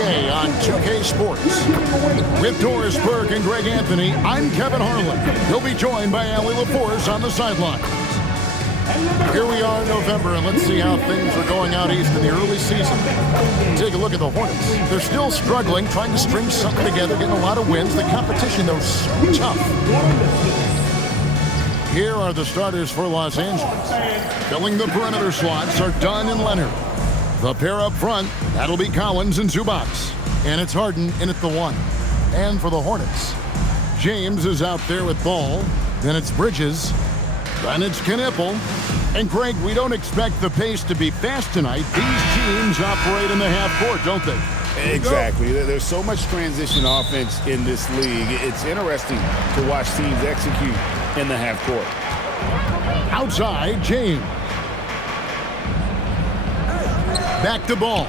NBA on 2K Sports. With Doris Burke and Greg Anthony, I'm Kevin Harlan. He'll be joined by Allie LaForce on the sideline. Here we are in November, and let's see how things are going out east in the early season. Take a look at the Hornets. They're still struggling, trying to string something together, getting a lot of wins. The competition, though, is so tough. Here are the starters for Los Angeles. Filling the perimeter slots are Dunn and Leonard. The pair up front, that'll be Collins and Zubac. And it's Harden in at the 1. And for the Hornets, James is out there with ball. Then it's Bridges. Then it's Knipple. And Greg, we don't expect the pace to be fast tonight. These teams operate in the half court, don't they? Exactly. There's so much transition offense in this league. It's interesting to watch teams execute in the half court. Outside, James. Back to ball.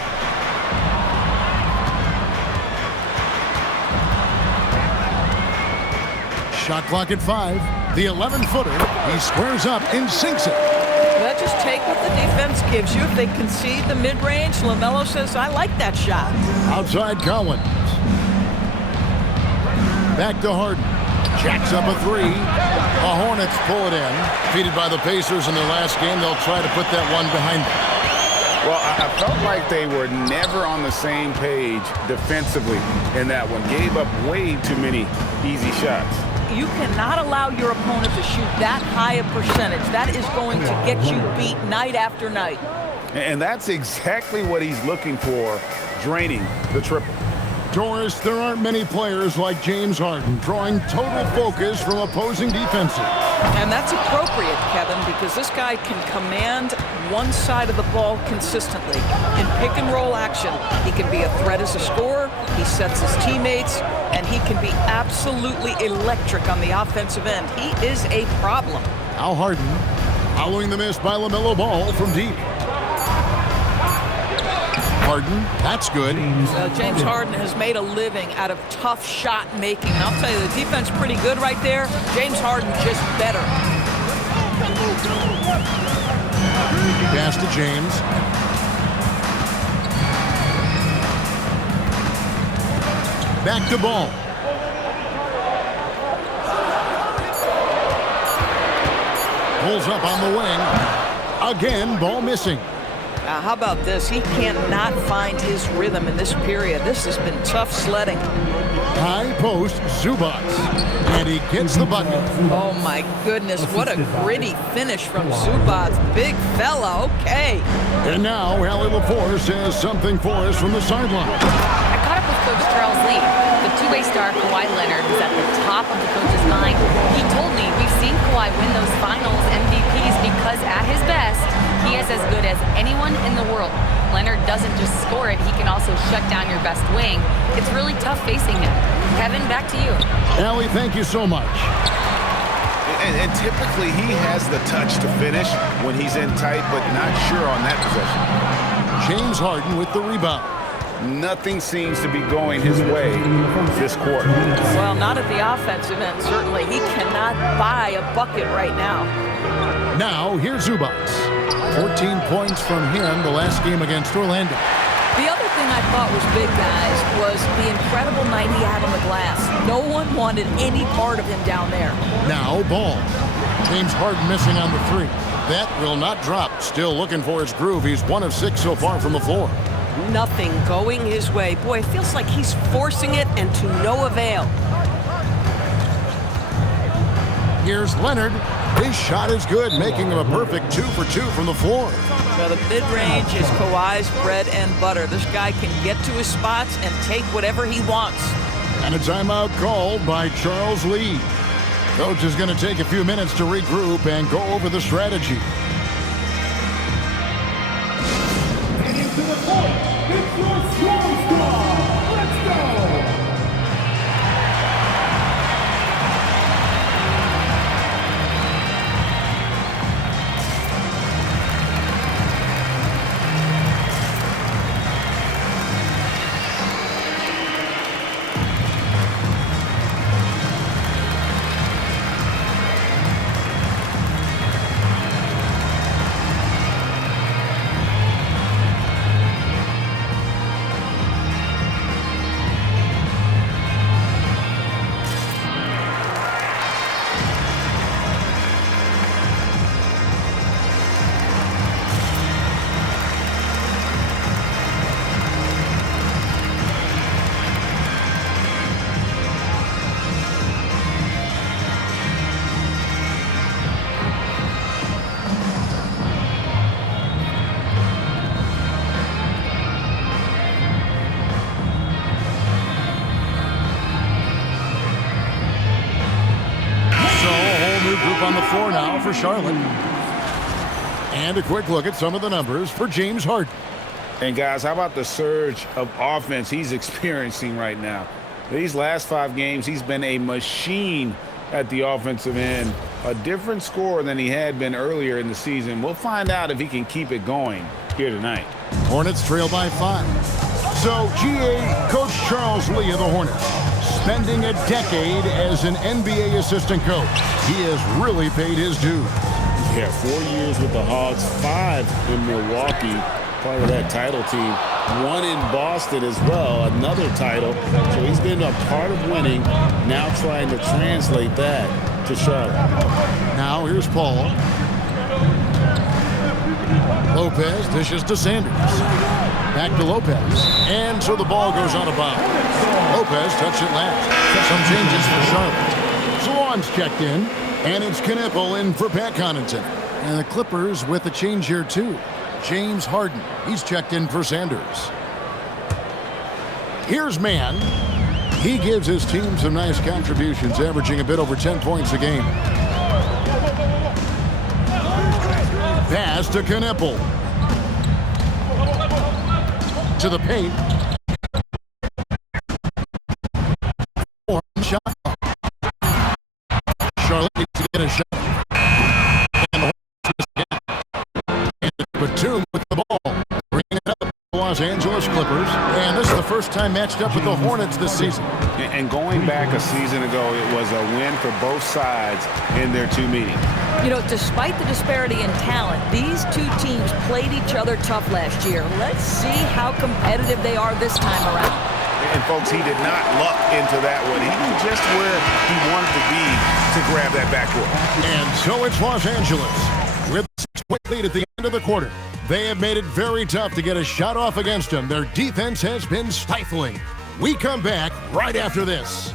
Shot clock at 5. The 11-footer, he squares up and sinks it. Well, just take what the defense gives you. If they concede the mid-range, LaMelo says, I like that shot. Outside Collins. Back to Harden. Jacks up a 3. The Hornets pull it in. Defeated by the Pacers in their last game, they'll try to put that one behind them. Well, I felt like they were never on the same page defensively in that one. Gave up way too many easy shots. You cannot allow your opponent to shoot that high a percentage. That is going to get you beat night after night. And that's exactly what he's looking for, draining the triple. Doris, there aren't many players like James Harden drawing total focus from opposing defenses. And that's appropriate, Kevin, because this guy can command one side of the ball consistently. In pick-and-roll action, he can be a threat as a scorer, he sets his teammates, and he can be absolutely electric on the offensive end. He is a problem. Now Harden, following the miss by LaMelo Ball from deep. Harden, that's good. James Harden has made a living out of tough shot making. I'll tell you, the defense pretty good right there. James Harden just better. Pass to James. Back to ball. Pulls up on the wing. Again, ball missing. How about this? He cannot find his rhythm in this period. This has been tough sledding. High post, Zubac. And he gets the bucket. Oh, my goodness. What a gritty finish from Zubac. Big fella. Okay. And now, Allie LaForce has something for us from the sideline. I caught up with Coach Tyronn Lue. The two-way star Kawhi Leonard was at the top of the coach's mind. He told me we've seen Kawhi win those finals MVPs because at his best, he is as good as anyone in the world. Leonard doesn't just score it, he can also shut down your best wing. It's really tough facing him. Kevin, back to you. Allie, thank you so much. And typically he has the touch to finish when he's in tight, but not sure on that possession. James Harden with the rebound. Nothing seems to be going his way this quarter. Well, not at the offensive end, certainly. He cannot buy a bucket right now. Now, here's Zubac. 14 points from him the last game against Orlando. The other thing I thought was big, guys, was the incredible night he had on the glass. No one wanted any part of him down there. Now, ball. James Harden missing on the 3. That will not drop. Still looking for his groove. He's 1 of 6 so far from the floor. Nothing going his way. Boy, it feels like he's forcing it and to no avail. Here's Leonard. His shot is good, making him a perfect 2 for 2 from the floor. So the mid-range is Kawhi's bread and butter. This guy can get to his spots and take whatever he wants. And a timeout called by Charles Lee. Coach is going to take a few minutes to regroup and go over the strategy. To the point, it's your strong squad. Let's go! up on the floor now for Charlotte. And a quick look at some of the numbers for James Harden. And guys, how about the surge of offense he's experiencing right now? These last 5 games, he's been a machine at the offensive end. A different scorer than he had been earlier in the season. We'll find out if he can keep it going here tonight. Hornets trail by 5. So, GA Coach Tyronn Lue of the Hornets, spending a decade as an NBA assistant coach. He has really paid his dues. Yeah, 4 years with the Hawks, 5 in Milwaukee, part of that title team. 1 in Boston as well, another title. So he's been a part of winning, now trying to translate that to Charlotte. Now here's Paul. Lopez dishes to Sanders. Back to Lopez. And so the ball goes out of bounds. Lopez touched it last. Some changes for Charlotte. Swan's checked in. And it's Knipple in for Pat Connaughton. And the Clippers with a change here too. James Harden. He's checked in for Sanders. Here's Mann. He gives his team some nice contributions, averaging a bit over 10 points a game. Pass to Knipple. To the paint. Shot. Charlotte needs to get a shot. And the Hornets and Batum with the ball. Bringing it up to the Los Angeles Clippers. And this is the first time matched up with the Hornets this season. And going back a season ago, it was a win for both sides in their 2 meetings. You know, despite the disparity in talent, these 2 teams played each other tough last year. Let's see how competitive they are this time around. And, folks, he did not luck into that one. He was just where he wanted to be to grab that backcourt. And so it's Los Angeles with a 6-point lead at the end of the quarter. They have made it very tough to get a shot off against them. Their defense has been stifling. We come back right after this.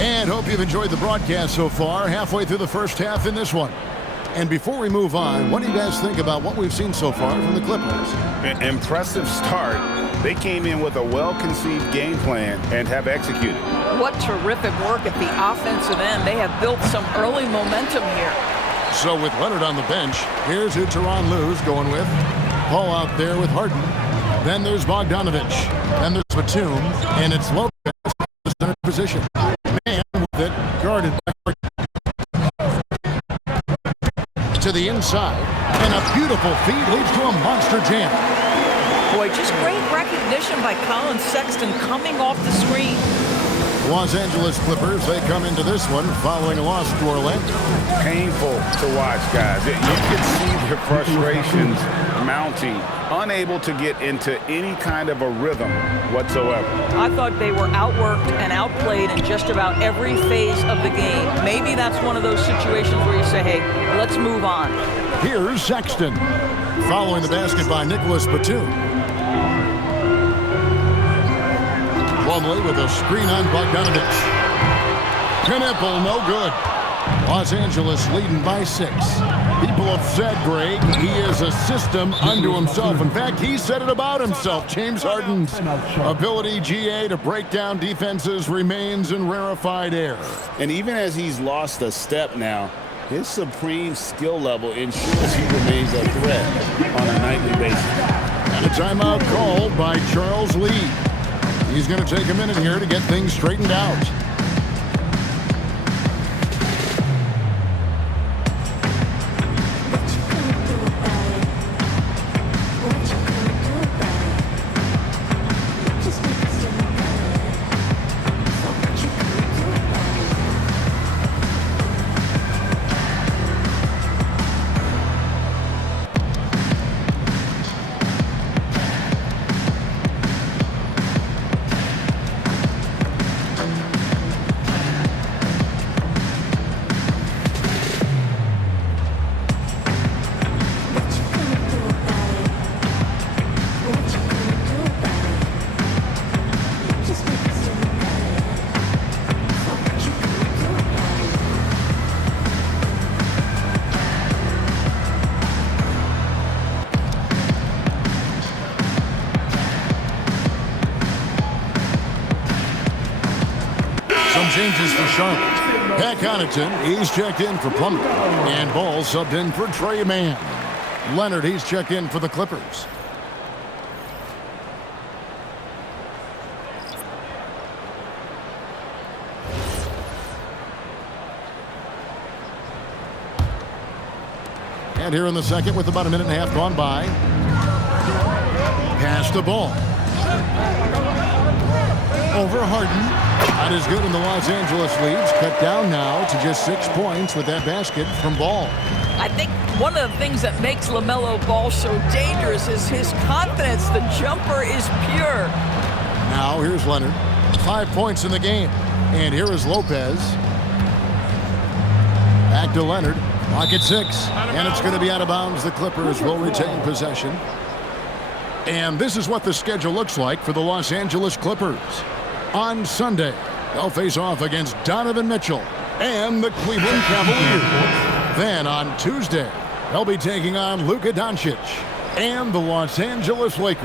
And hope you've enjoyed the broadcast so far, halfway through the first half in this one. And before we move on, what do you guys think about what we've seen so far from the Clippers? An impressive start. They came in with a well-conceived game plan and have executed. What terrific work at the offensive end. They have built some early momentum here. So with Leonard on the bench, here's who Tyronn Lue's going with. Paul out there with Harden. Then there's Bogdanovich. Then there's Batum. And it's Lopez in the center position. Man with it, guarded by Harden. To the inside. And a beautiful feed leads to a monster jam. Boy, just great recognition by Colin Sexton coming off the screen. Los Angeles Clippers, they come into this one following a loss to Orlando. Painful to watch, guys. You can see their frustrations mounting, unable to get into any kind of a rhythm whatsoever. I thought they were outworked and outplayed in just about every phase of the game. Maybe that's one of those situations where you say, hey, let's move on. Here's Sexton, following the basket by Nicholas Batum. Plumlee with a screen on Bogdanovich. Knipple, no good. Los Angeles leading by 6. People have said, Greg, he is a system unto himself. In fact, he said it about himself. James Harden's ability, GA, to break down defenses remains in rarefied air. And even as he's lost a step now, his supreme skill level ensures he remains a threat on a nightly basis. And a timeout called by Tyronn Lue. He's going to take a minute here to get things straightened out. changes for Charlotte. Pat Connaughton, he's checked in for Plummer. And Ball subbed in for Trey Mann. Leonard, he's checked in for the Clippers. And here in the second with about a minute and a half gone by. Pass the ball. Over Harden. Not as good in the Los Angeles leads. Cut down now to just 6 points with that basket from Ball. I think one of the things that makes LaMelo Ball so dangerous is his confidence. The jumper is pure. Now here's Leonard. 5 points in the game. And here is Lopez. Back to Leonard. Clock at 6. And it's going to be out of bounds. The Clippers will retain possession. And this is what the schedule looks like for the Los Angeles Clippers. On Sunday, they'll face off against Donovan Mitchell and the Cleveland Cavaliers. Then on Tuesday, they'll be taking on Luka Doncic and the Los Angeles Lakers.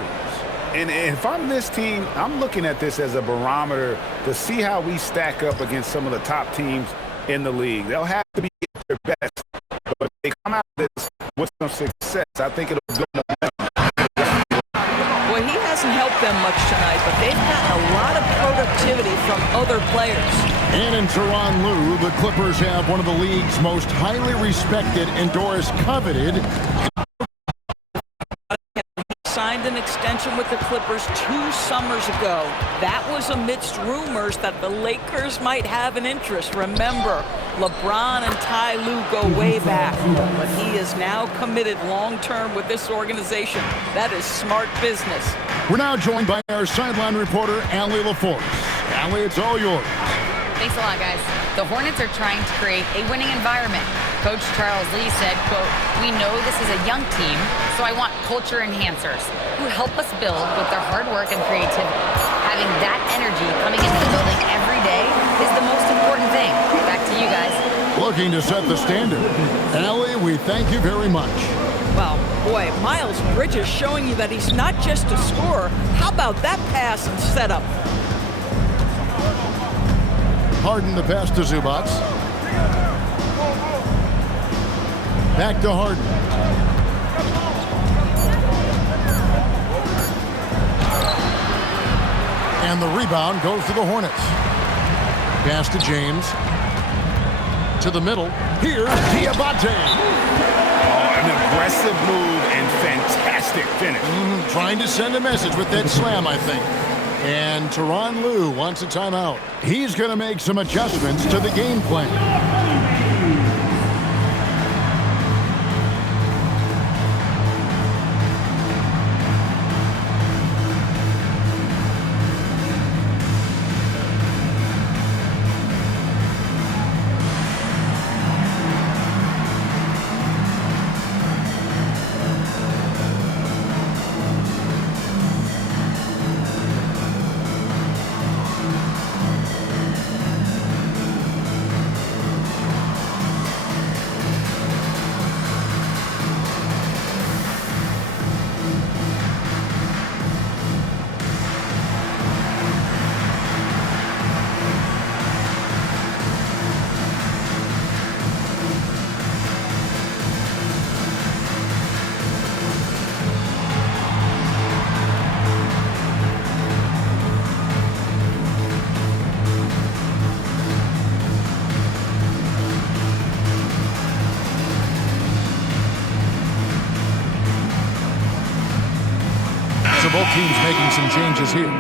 And if I'm this team, I'm looking at this as a barometer to see how we stack up against some of the top teams in the league. They'll have to be at their best, but if they come out of this with some success, I think it'll be good. Well, he hasn't helped them much tonight, but they've gotten a lot of productivity from other players. And in Tyronn Lue, the Clippers have one of the league's most highly respected, endorsed, coveted. Signed an extension with the Clippers 2 summers ago. That was amidst rumors that the Lakers might have an interest. Remember, LeBron and Ty Lue go way back, but he is now committed long-term with this organization. That is smart business. We're now joined by our sideline reporter, Allie LaForce. Allie, it's all yours. Thanks a lot, guys. The Hornets are trying to create a winning environment. Coach Charles Lee said, quote, "We know this is a young team, so I want culture enhancers who help us build with their hard work and creativity. Having that energy coming into the building every day is the most important thing." Back to you guys. Looking to set the standard. Allie, we thank you very much. Well, boy, Miles Bridges showing you that he's not just a scorer. How about that pass and setup? Harden the pass to Zubac. Back to Harden. And the rebound goes to the Hornets. Pass to James. To the middle. Here's Diabate. Oh, an aggressive move and fantastic finish. Trying to send a message with that slam, I think. And Tyronn Lue wants a timeout. He's going to make some adjustments to the game plan. So both teams making some changes here.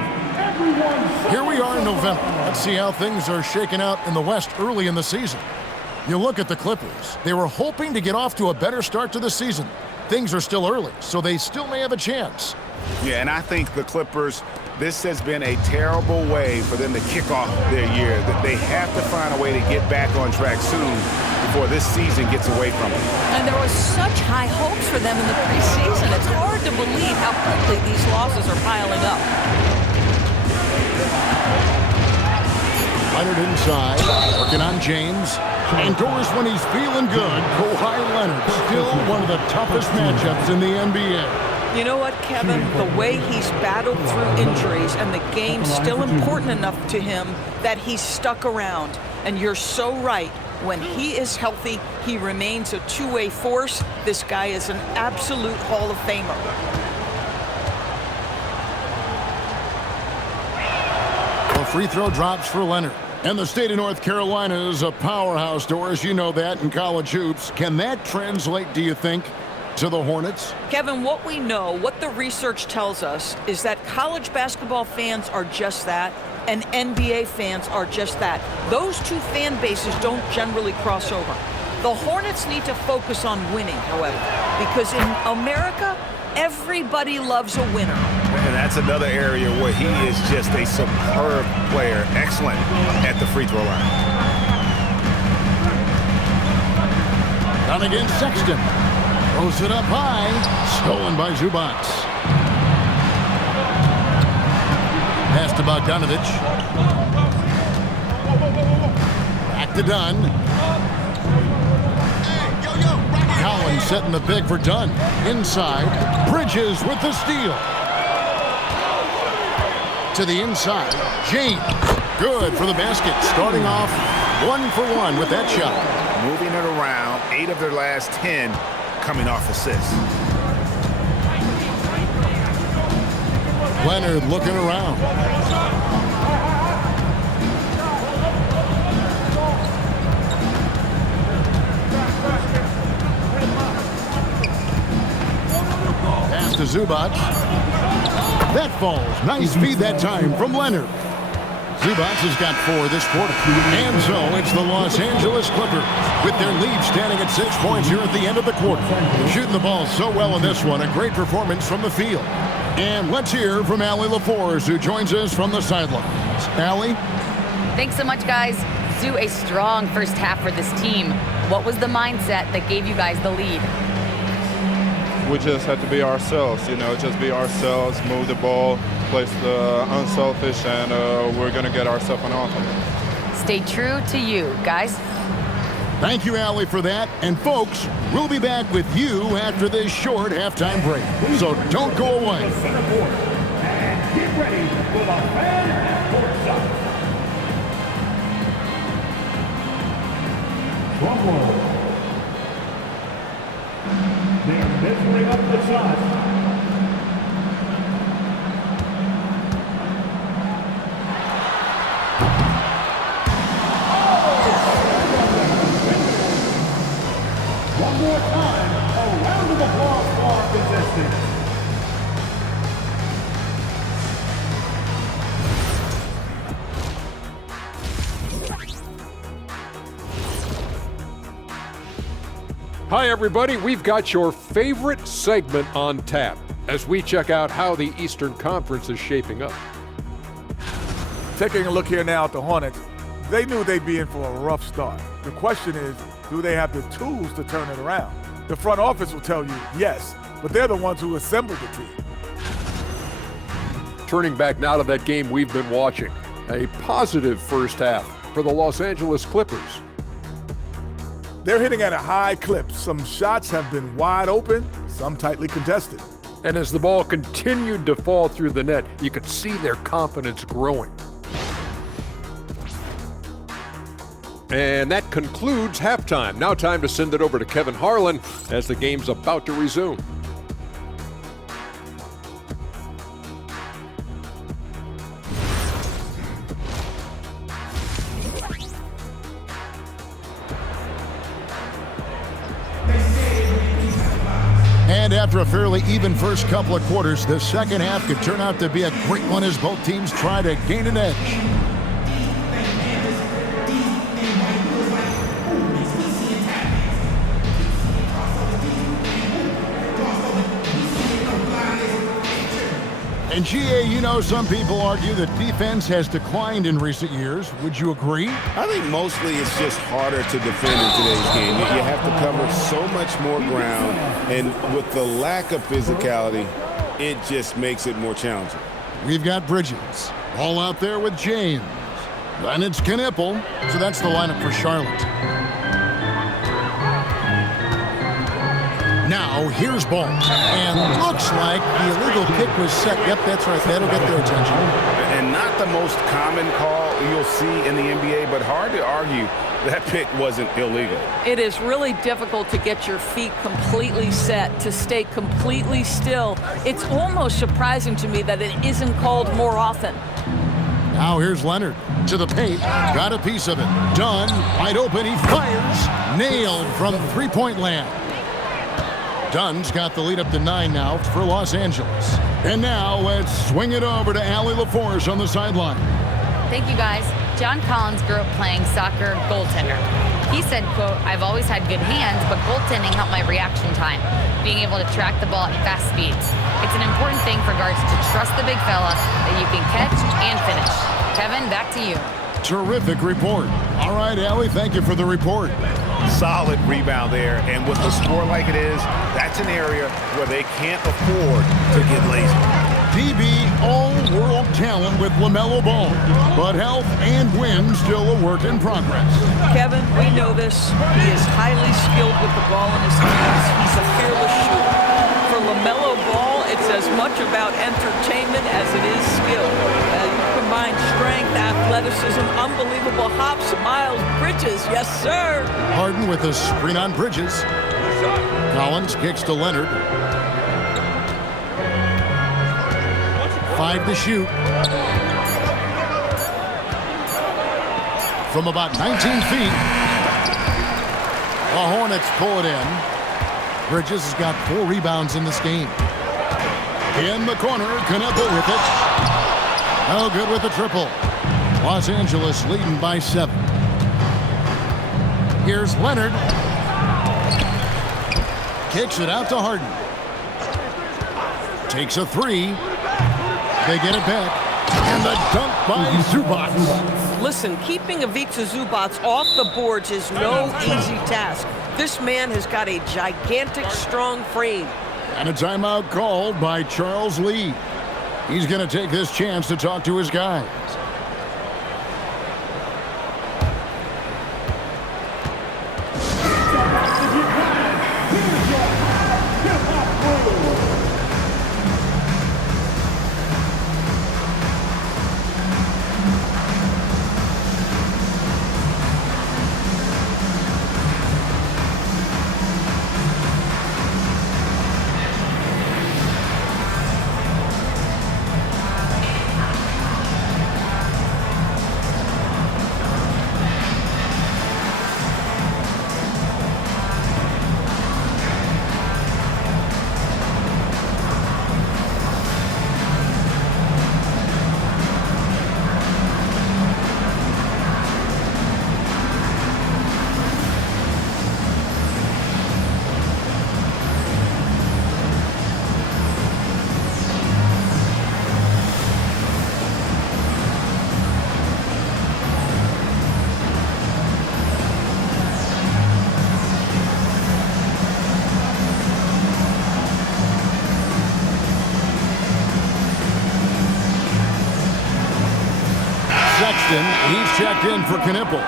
Here we are in November. Let's see how things are shaking out in the West early in the season. You look at the Clippers. They were hoping to get off to a better start to the season. Things are still early, so they still may have a chance. Yeah, and I think the Clippers, this has been a terrible way for them to kick off their year. That they have to find a way to get back on track soon before this season gets away from them. And there was such high hopes for them in the preseason. It's hard to believe how quickly these losses are piling up. Leonard inside, working on James. Indoors when he's feeling good, Kawhi Leonard, still one of the toughest matchups in the NBA. You know what, Kevin? The way he's battled through injuries and the game's still important enough to him that he's stuck around. And you're so right. When he is healthy, he remains a two-way force. This guy is an absolute Hall of Famer. The free throw drops for Leonard. And the state of North Carolina is a powerhouse, Doris. You know that in college hoops. Can that translate, do you think, to the Hornets? Kevin, what we know, what the research tells us, is that college basketball fans are just that, and NBA fans are just that. Those two fan bases don't generally cross over. The Hornets need to focus on winning, however, because in America, everybody loves a winner. And that's another area where he is just a superb player, excellent at the free throw line. Down against Sexton. Throws it up high. Stolen by Zubac. Pass to Bogdanovich. Back to Dunn. Collins setting the big for Dunn. Inside. Bridges with the steal. To the inside. James. Good for the basket. Starting off 1 for 1 with that shot. Moving it around, 8 of their last 10 coming off assists. Leonard looking around. Pass to Zubac. That falls. Nice feed that time from Leonard. Zubac has got 4 this quarter. And so it's the Los Angeles Clippers with their lead standing at 6 points here at the end of the quarter. Shooting the ball so well in this one. A great performance from the field. And let's hear from Allie LaForce, who joins us from the sidelines. Allie? Thanks so much, guys. Zoo, a strong first half for this team. What was the mindset that gave you guys the lead? We just had to be ourselves, just be ourselves, move the ball, play unselfish, and we're going to get ourselves an offense. Stay true to you, guys. Thank you, Allie, for that. And, folks, we'll be back with you after this short halftime break. So don't go away. And get ready for the fan at court shot. Drum roll. They're measuring up the shot. One more time, a round of applause for our contestants. Hi, everybody. We've got your favorite segment on tap as we check out how the Eastern Conference is shaping up. Taking a look here now at the Hornets, they knew they'd be in for a rough start. The question is, do they have the tools to turn it around? The front office will tell you yes, but they're the ones who assembled the team. Turning back now to that game we've been watching, a positive first half for the Los Angeles Clippers. They're hitting at a high clip. Some shots have been wide open, some tightly contested. And as the ball continued to fall through the net, you could see their confidence growing. And that concludes halftime. Now time to send it over to Kevin Harlan as the game's about to resume. And after a fairly even first couple of quarters, the second half could turn out to be a great one as both teams try to gain an edge. And GA, you know, some people argue that defense has declined in recent years. Would you agree? I think mostly it's just harder to defend in today's game. You have to cover so much more ground, and with the lack of physicality, it just makes it more challenging. We've got Bridges. Ball out there with James. Then it's Knipple. So that's the lineup for Charlotte. Now here's Ball. And looks like the illegal kick was set. Yep, that's right. That'll get their attention. And not the most common call you'll see in the NBA, but hard to argue that pick wasn't illegal. It is really difficult to get your feet completely set, to stay completely still. It's almost surprising to me that it isn't called more often. Now here's Leonard to the paint. Got a piece of it. Dunn, wide open. He fires. Nailed from three-point land. Dunn's got the lead up to 9 now for Los Angeles. And now let's swing it over to Allie LaForce on the sideline. Thank you, guys. John Collins grew up playing soccer goaltender. He said, quote, "I've always had good hands, but goaltending helped my reaction time, being able to track the ball at fast speeds. It's an important thing for guards to trust the big fella that you can catch and finish." Kevin, back to you. Terrific report. All right, Allie, thank you for the report. Solid rebound there, and with a score like it is, that's an area where they can't afford to get lazy. DB all-world talent with LaMelo Ball, but health and win still a work in progress. Kevin, we know this. He is highly skilled with the ball in his hands. He's a fearless shooter. For LaMelo Ball, it's as much about entertainment as it is skill. You combine strength, athleticism, unbelievable hops, Miles Bridges, yes sir. Harden with a screen on Bridges. Collins kicks to Leonard. 5 to shoot. From about 19 feet. The Hornets pull it in. Bridges has got 4 rebounds in this game. In the corner, Knuckle with it. No good with the triple. Los Angeles leading by 7. Here's Leonard. Kicks it out to Harden. Takes a 3. They get it back. And the dunk by Zubac. Listen, keeping Ivica Zubac off the boards is no easy task. This man has got a gigantic, strong frame. And a timeout called by Charles Lee. He's going to take this chance to talk to his guys. He's checked in for Knipple.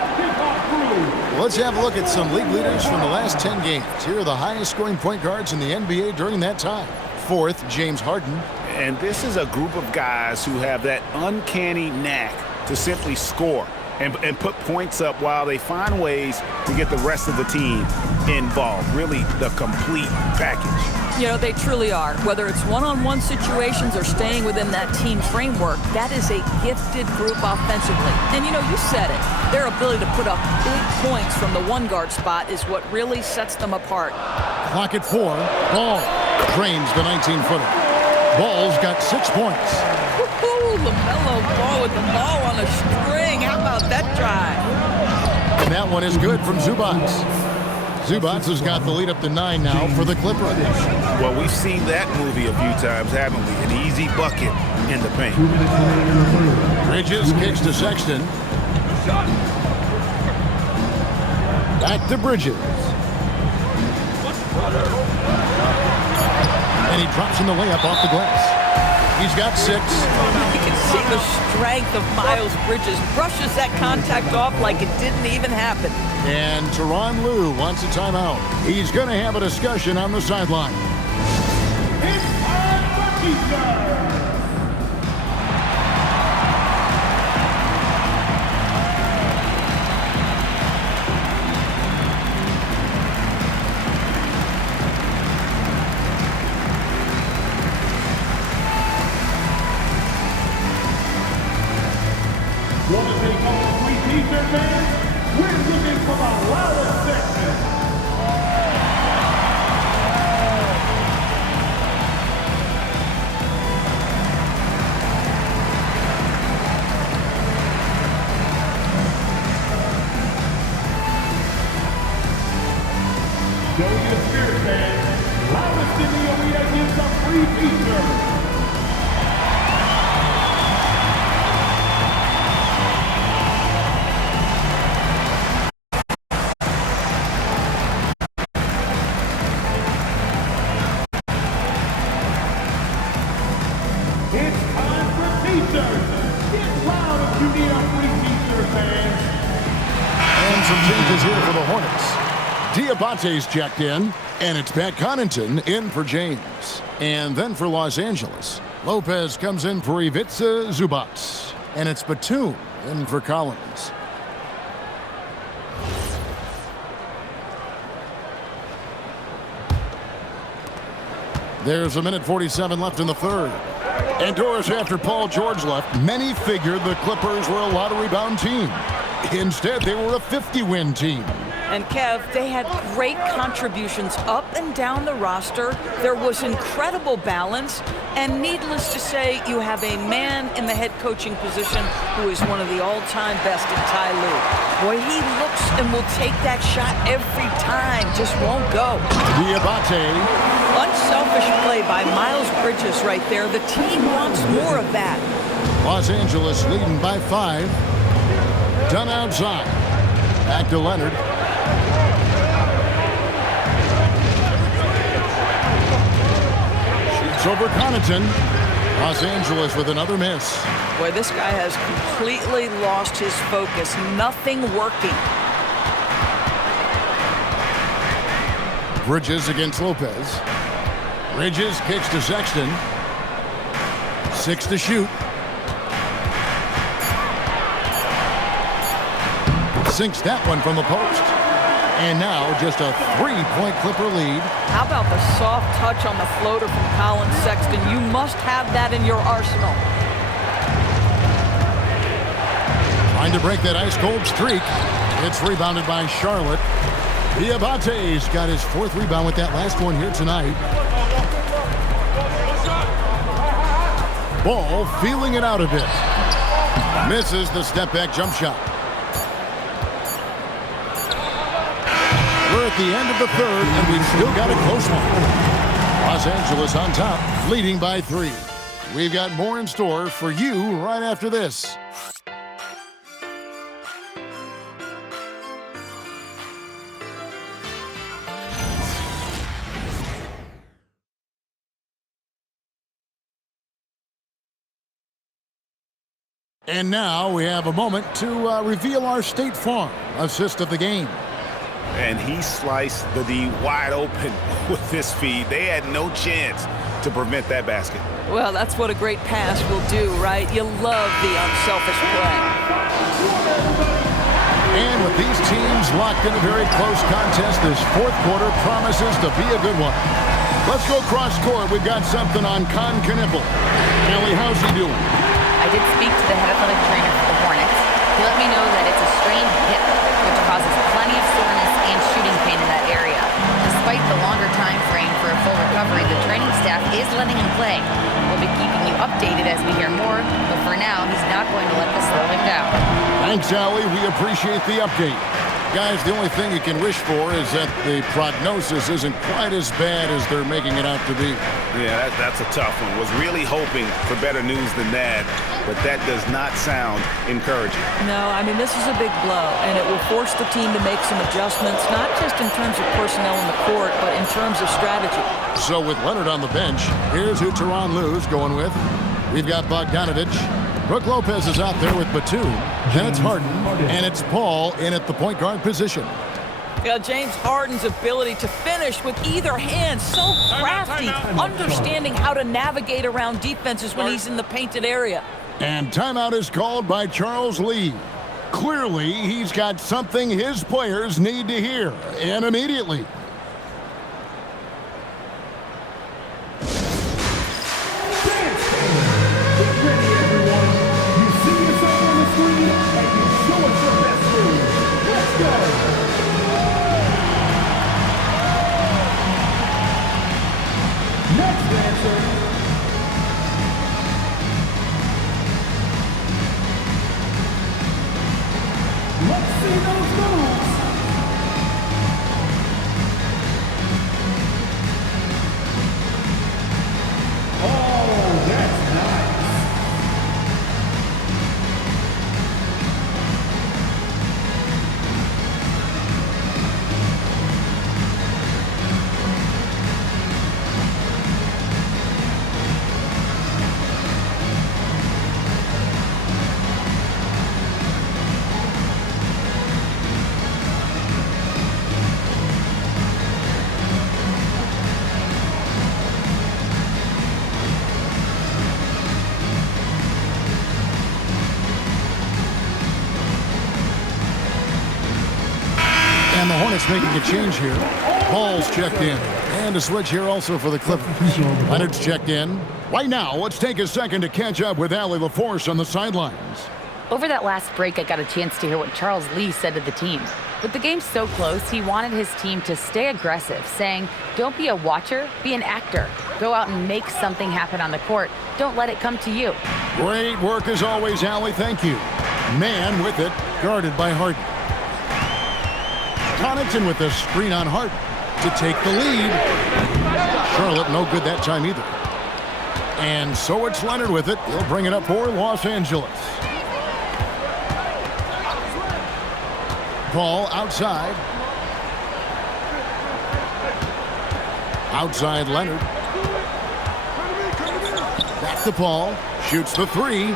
Let's have a look at some league leaders from the last 10 games. Here are the highest scoring point guards in the NBA during that time. 4th, James Harden. And this is a group of guys who have that uncanny knack to simply score and put points up while they find ways to get the rest of the team involved. Really the complete package. You know, they truly are. Whether it's one-on-one situations or staying within that team framework, that is a gifted group offensively. And, you know, you said it. Their ability to put up big points from the one-guard spot is what really sets them apart. Clock at 4. Ball drains the 19-footer. Ball's got 6 points. Woohoo! LaMelo Ball with the ball on a string. How about that drive? And that one is good from Zubac. Zubac has got the lead up to 9 now for the Clippers. Well, we've seen that movie a few times, haven't we? An easy bucket in the paint. Bridges kicks to Sexton. Back to Bridges. And he drops in the layup off the glass. He's got 6. You can see the strength of Miles Bridges. Brushes that contact off like it didn't even happen. And Tyronn Lue wants a timeout. He's going to have a discussion on the sideline. It's time fans, we're looking for the loudest section. Show your spirit, fans. Loudest in the arena gets a free feature. It's time for t-shirts. Get loud if you need a free t-shirt, fans. And some changes here for the Hornets. Diabate's checked in, and it's Pat Connaughton in for James. And then for Los Angeles, Lopez comes in for Ivica Zubac. And it's Batum in for Collins. There's a minute 47 left in the third. And Doris, after Paul George left, many figured the Clippers were a lottery-bound team. Instead, they were a 50-win team. And Kev, they had great contributions up and down the roster. There was incredible balance. And needless to say, you have a man in the head coaching position who is one of the all-time best in Tyronn Lue. Boy, he looks and will take that shot every time, just won't go. Diabate. Unselfish play by Miles Bridges right there. The team wants more of that. Los Angeles leading by 5. Done outside. Back to Leonard. Shoots over Connaughton. Los Angeles with another miss. Boy, this guy has completely lost his focus. Nothing working. Bridges against Lopez. Bridges kicks to Sexton. 6 to shoot. Sinks that one from the post. And now just a 3-point Clipper lead. How about the soft touch on the floater from Colin Sexton? You must have that in your arsenal. Trying to break that ice-cold streak. It's rebounded by Charlotte. Diabate's got his 4th rebound with that last one here tonight. Ball feeling it out a bit. Misses the step-back jump shot. We're at the end of the third, and we've still got a close one. Los Angeles on top, leading by 3. We've got more in store for you right after this. And now we have a moment to reveal our State Farm assist of the game. And he sliced the D wide open with his feed. They had no chance to prevent that basket. Well, that's what a great pass will do, right? You love the unselfish play. And with these teams locked in a very close contest, this 4th quarter promises to be a good one. Let's go cross court. We've got something on Con Knipple. Ellie, how's he doing? I did speak to the head athletic trainer for the Hornets. He let me know that it's a strained hip, which causes plenty of soreness and shooting pain in that area. Despite the longer time frame for a full recovery, the training staff is letting him play. We'll be keeping you updated as we hear more, but for now, he's not going to let this slow him down. Thanks, Allie. We appreciate the update. Guys, the only thing you can wish for is that the prognosis isn't quite as bad as they're making it out to be. Yeah, that's a tough one. Was really hoping for better news than that, but that does not sound encouraging. No, I mean, this is a big blow, and it will force the team to make some adjustments, not just in terms of personnel in the court, but in terms of strategy. So with Leonard on the bench, here's who Tyronn Lue's going with. We've got Bogdanovich. Brook Lopez is out there with Batum. Then it's Harden, and it's Paul in at the point guard position. Yeah, James Harden's ability to finish with either hand, so crafty, understanding how to navigate around defenses when he's in the painted area. And timeout is called by Charles Lee. Clearly, he's got something his players need to hear, and immediately. Get ready, everyone. You see yourself on the screen, and you show us your best move. sir. Let's see those moves. Oh, that's nice. And the Hornets making a change here. Ball's checked in. And a switch here also for the Clippers. Leonard's checked in. Right now, let's take a second to catch up with Allie LaForce on the sidelines. Over that last break, I got a chance to hear what Charles Lue said to the team. With the game so close, he wanted his team to stay aggressive, saying, don't be a watcher, be an actor. Go out and make something happen on the court. Don't let it come to you. Great work as always, Allie. Thank you. Man with it, guarded by Harden. Connaughton with a screen on Harden to take the lead. Charlotte no good that time either. And so it's Leonard with it. He'll bring it up for Los Angeles. Ball outside. Outside Leonard. Back to Paul. Shoots the three.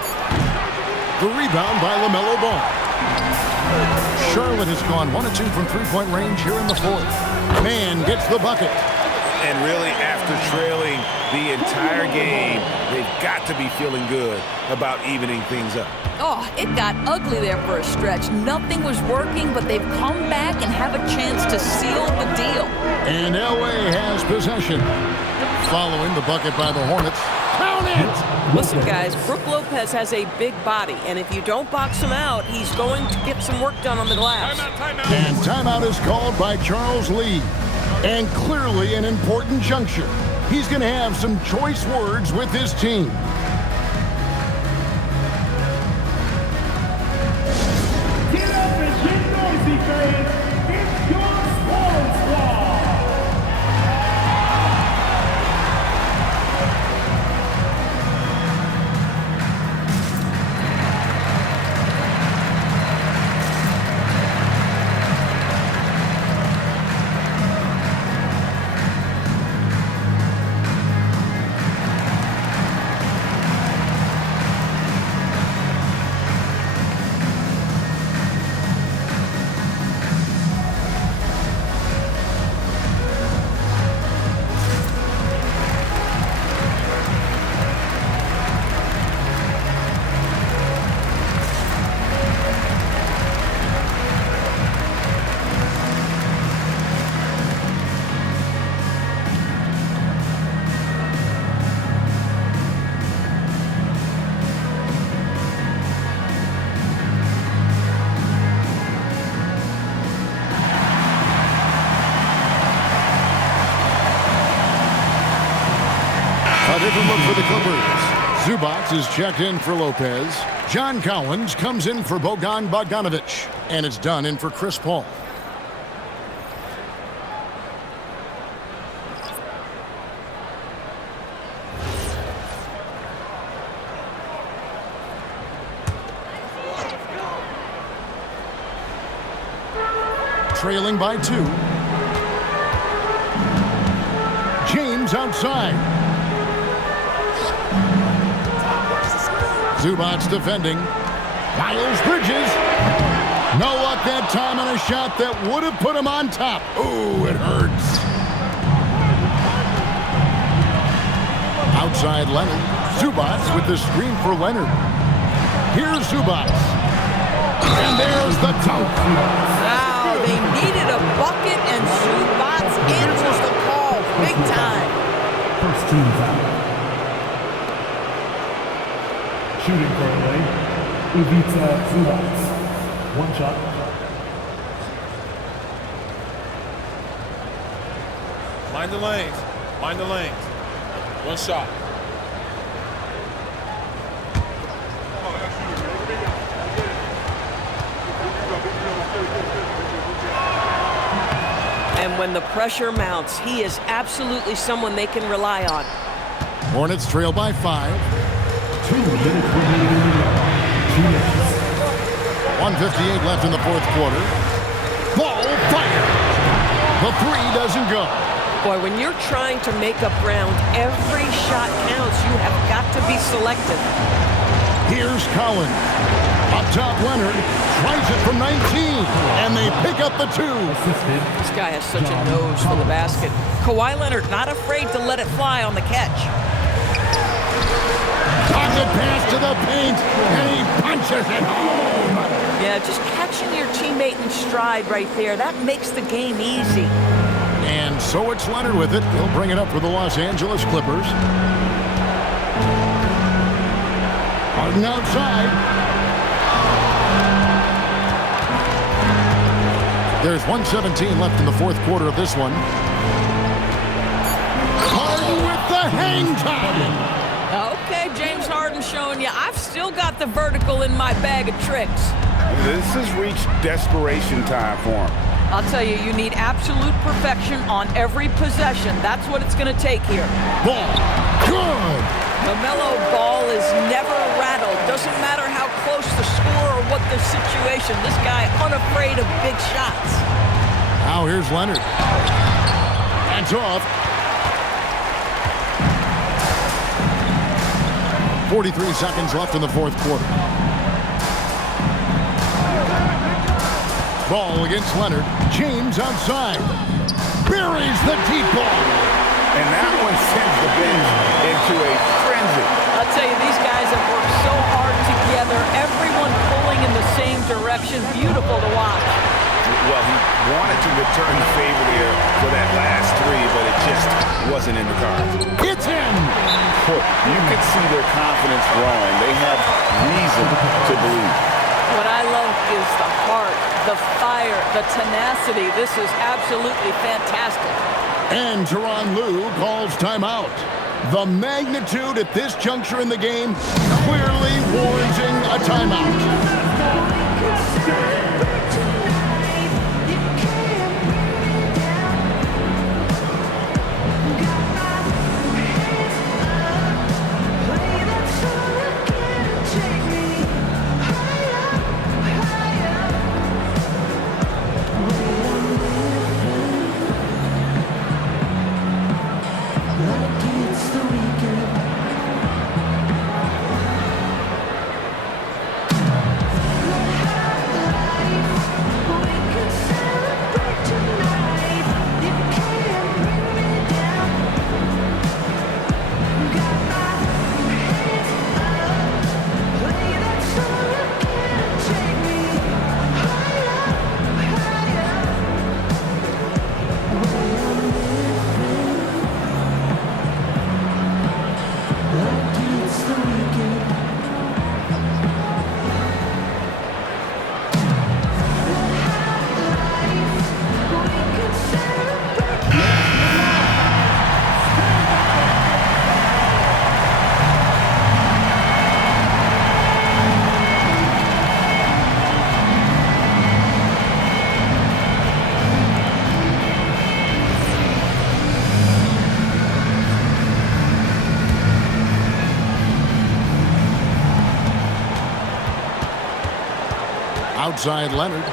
The rebound by LaMelo Ball. Charlotte has gone 1 of 2 from three-point range here in the fourth. Man gets the bucket. And really, after trailing the entire game, they've got to be feeling good about evening things up. Oh, it got ugly there for a stretch. Nothing was working, but they've come back and have a chance to seal the deal. And LA has possession. Following the bucket by the Hornets. Count it! Listen, guys, Brook Lopez has a big body, and if you don't box him out, he's going to get some work done on the glass. Timeout. And timeout is called by Charles Lue. And clearly an important juncture. He's going to have some choice words with his team. Get up and get noisy, fans. It's your sports squad. A different look for the Clippers. Zubac is checked in for Lopez. John Collins comes in for Bogan Bogdanovic. And it's done in for Chris Paul. Trailing by 2. James outside. Zubac's defending. Miles Bridges. No luck that time on a shot that would have put him on top. Ooh, it hurts. Outside Leonard. Zubac with the screen for Leonard. Here's Zubac. And there's the dunk. Wow, they needed a bucket, and Zubac answers the call big time. First team foul. Shooting for LA, Ivica Zubac. One shot. Mind the lanes. Mind the lanes. One shot. And when the pressure mounts, he is absolutely someone they can rely on. Hornets trail by 5. 2 minutes remaining. 2 minutes. 1:58 left in the fourth quarter. Ball fired. The three doesn't go. Boy, when you're trying to make up ground, every shot counts. You have got to be selective. Here's Collins. Up top, Leonard tries it from 19, and they pick up the 2. This guy has such a nose for the basket. Kawhi Leonard not afraid to let it fly on the catch. Pocket pass to the paint, and he punches it home. Yeah, just catching your teammate in stride right there, that makes the game easy. And so it's Leonard with it. He'll bring it up for the Los Angeles Clippers. Harden outside. There's 1:17 left in the fourth quarter of this one. Harden with the hang time. Okay, James Harden showing you, I've still got the vertical in my bag of tricks. This has reached desperation time for him. I'll tell you, you need absolute perfection on every possession. That's what it's going to take here. Ball. Good. LaMelo Ball is never rattled. Doesn't matter how close the score or what the situation. This guy unafraid of big shots. Now here's Leonard. Hands off. 43 seconds left in the fourth quarter. Ball against Leonard. James outside. Buries the deep ball. And that one sends the bench into a frenzy. I'll tell you, these guys have worked so hard together. Everyone pulling in the same direction. Beautiful to watch. Well, he wanted to return the favor there for that last 3, but it just wasn't in the cards. It's in. You can see their confidence growing. They have reason to believe. What I love is the heart, the fire, the tenacity. This is absolutely fantastic. And Tyronn Lue calls timeout. The magnitude at this juncture in the game clearly warranting a timeout. Outside Leonard.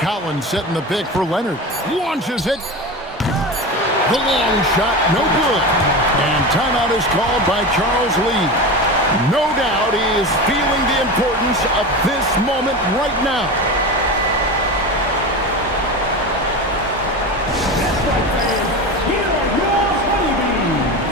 Collins setting the pick for Leonard. Launches it. The long shot, no good. And timeout is called by Charles Lee. No doubt he is feeling the importance of this moment right now. Here are your honeybees.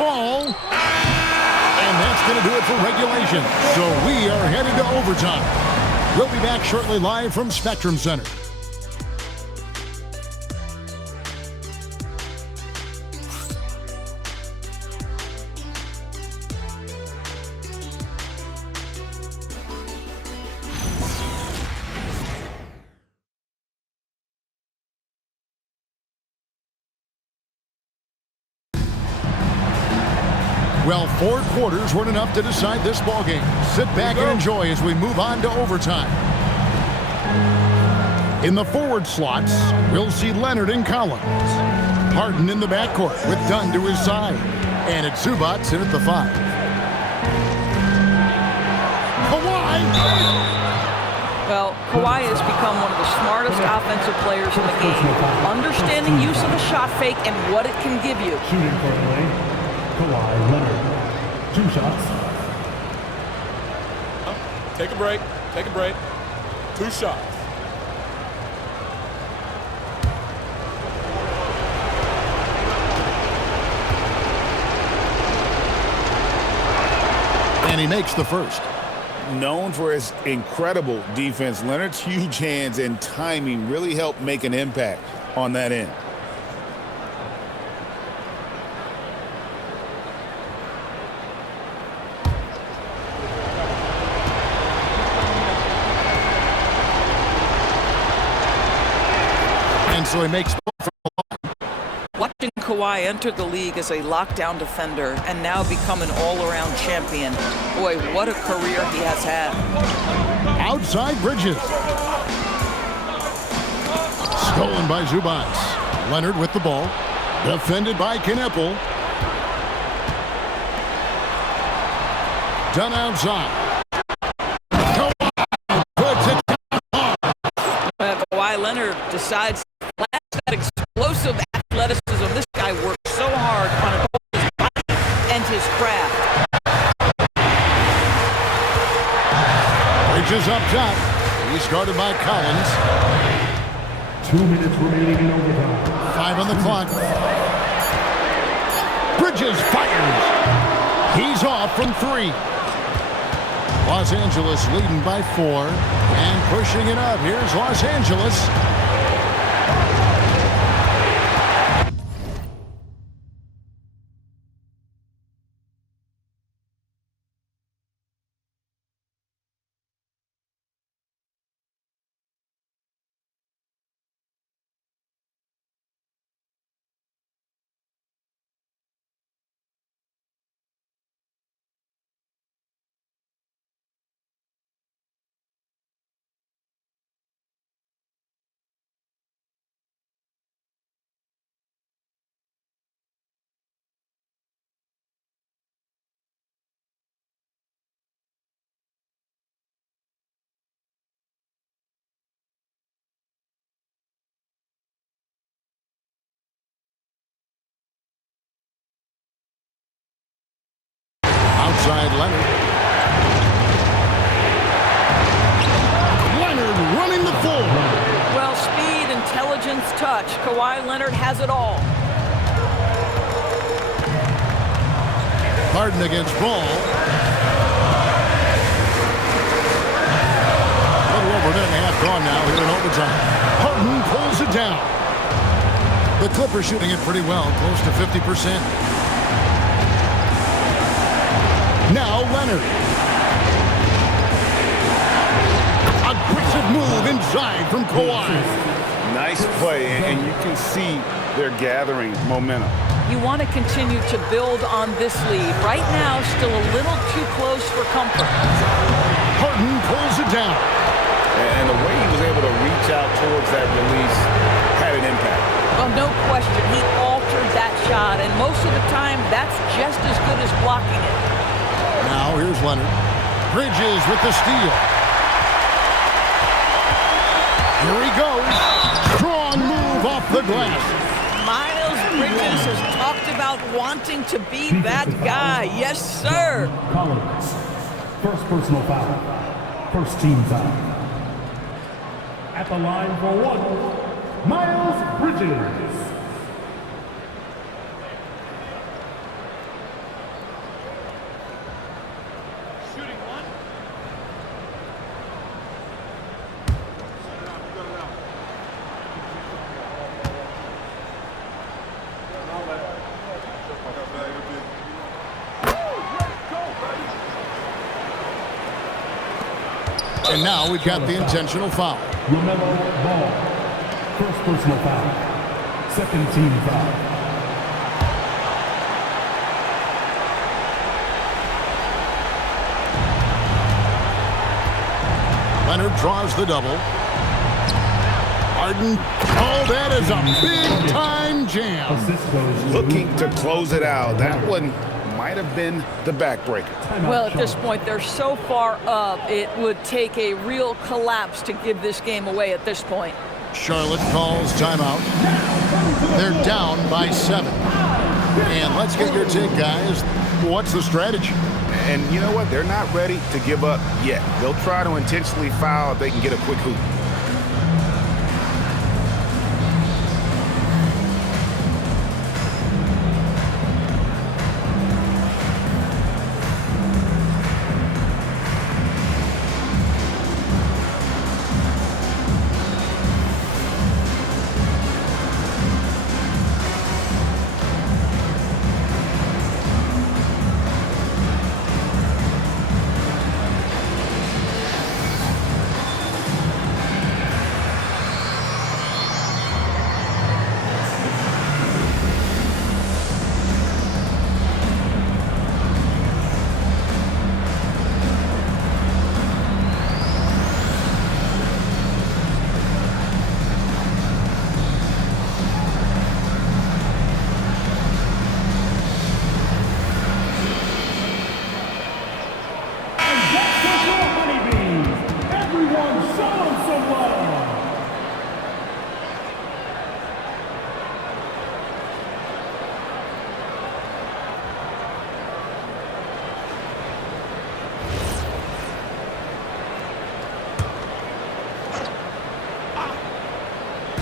ball. And that's going to do it for regulation. So we are headed to overtime. We'll be back shortly live from Spectrum Center. Well, 4 quarters weren't enough to decide this ballgame. Sit back and enjoy as we move on to overtime. In the forward slots, we'll see Leonard and Collins. Harden in the backcourt with Dunn to his side. And it's Zubac in at the 5. Kawhi! Well, Kawhi has become one of the smartest offensive players in the game. Understanding use of the shot fake and what it can give you. Shooting currently, Kawhi Leonard. 2 shots. Take a break. Take a break. 2 shots. And he makes the first. Known for his incredible defense, Leonard's huge hands and timing really helped make an impact on that end. And so he makes both. Watching Kawhi enter the league as a lockdown defender and now become an all-around champion. Boy, what a career he has had. Outside Bridges. Stolen by Zubac. Leonard with the ball. Defended by Kneppel. Done outside. Kawhi puts it down. Kawhi Leonard decides to flash that explosive athleticism. This guy worked so hard on his body and his craft. Bridges up top. He's guarded by Collins. 2 minutes remaining in overtime. 5 on the clock. Bridges fires. He's off from 3. Los Angeles leading by 4 and pushing it up. Here's Los Angeles. Outside Leonard. Leonard running the full. Well, speed, intelligence, touch. Kawhi Leonard has it all. Harden against Ball. A little over a minute and a half gone now here in overtime. Harden pulls it down. The Clippers shooting it pretty well, close to 50%. Now Leonard. Aggressive move inside from Kawhi. Nice play, and you can see they're gathering momentum. You want to continue to build on this lead. Right now, still a little too close for comfort. Harden pulls it down. And the way he was able to reach out towards that release had an impact. Well, no question. He altered that shot, and most of the time, that's just as good as blocking it. Now here's Leonard. Bridges with the steal. Here he goes. Strong move off the glass. Miles Bridges has talked about wanting to be that guy. Yes, sir. Collins. First personal foul. First team foul. At the line for 1, Miles Bridges. And now we've got the intentional foul. LaMelo Ball. First personal foul. Second team foul. Leonard draws the double. Harden. Oh, that is a big-time jam. Assist goes to Looking to close it out. That one might have been the backbreaker. Well, at this point, they're so far up, it would take a real collapse to give this game away at this point. Charlotte calls timeout. They're down by 7. And let's get your take, guys. What's the strategy? And you know what? They're not ready to give up yet. They'll try to intentionally foul if they can get a quick hoop.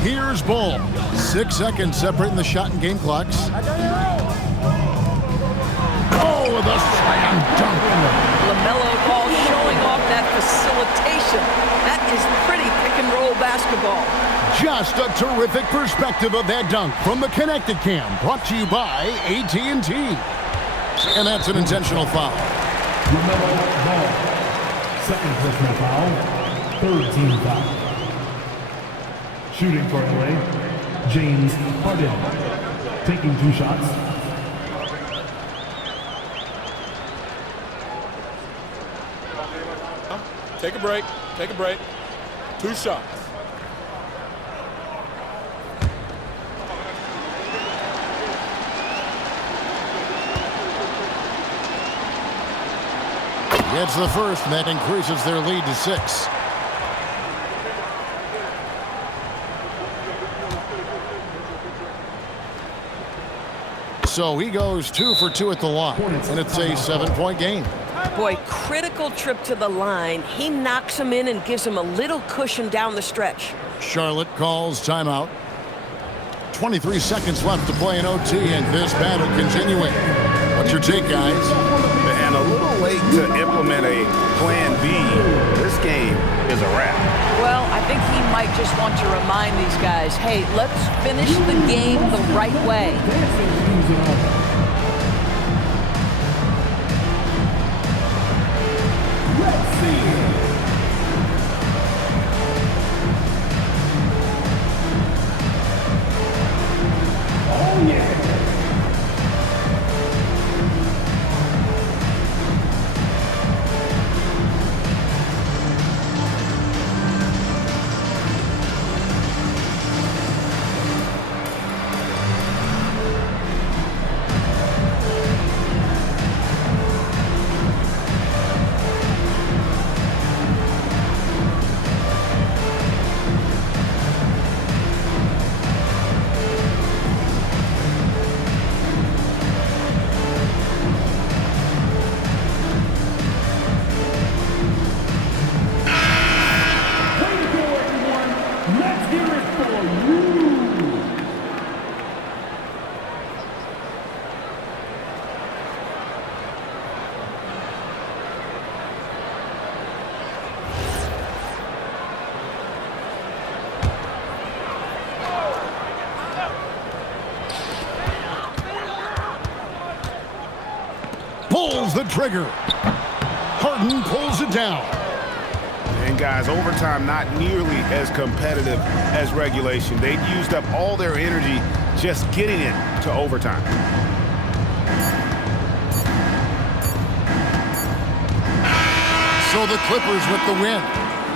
Here's Bull. 6 seconds separating the shot and game clocks. Oh, with a slam dunk. LaMelo Ball showing off that facilitation. That is pretty pick-and-roll basketball. Just a terrific perspective of that dunk from the Connected Cam, brought to you by AT&T. And that's an intentional foul. LaMelo Ball. Second personal foul. Third team foul. Shooting for LA, James Harden. Taking 2 shots. Take a break. Take a break. 2 shots. Gets the first, and that increases their lead to 6. So he goes 2 for 2 at the line, and it's a 7-point game. Boy, critical trip to the line. He knocks him in and gives him a little cushion down the stretch. Charlotte calls timeout. 23 seconds left to play in OT, and this battle continuing. What's your take, guys? And a little late to implement a plan B. This game is a wrap. Well, I think he might just want to remind these guys, hey, let's finish the game the right way. Let's see. Oh, yeah. Pulls the trigger. Harden pulls it down. And guys, overtime not nearly as competitive as regulation. They used up all their energy just getting it to overtime. So the Clippers with the win.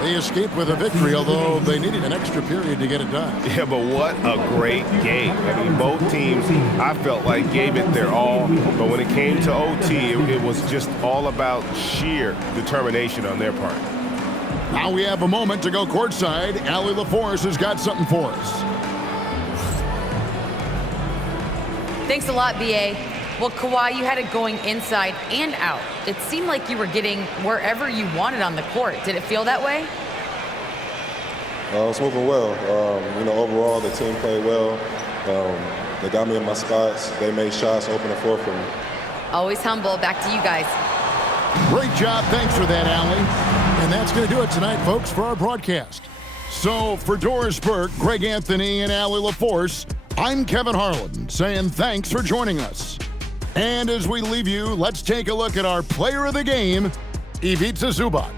They escaped with a victory, although they needed an extra period to get it done. Yeah, but what a great game. I mean, both teams, I felt like, gave it their all. But when it came to OT, it was just all about sheer determination on their part. Now we have a moment to go courtside. Allie LaForce has got something for us. Thanks a lot, B.A. Well, Kawhi, you had it going inside and out. It seemed like you were getting wherever you wanted on the court. Did it feel that way? It's moving well. Overall, the team played well. They got me in my spots. They made shots, open the floor for me. Always humble. Back to you guys. Great job. Thanks for that, Allie. And that's going to do it tonight, folks, for our broadcast. So for Doris Burke, Greg Anthony, and Allie LaForce, I'm Kevin Harlan saying thanks for joining us. And as we leave you, let's take a look at our player of the game, Ivica Zubac.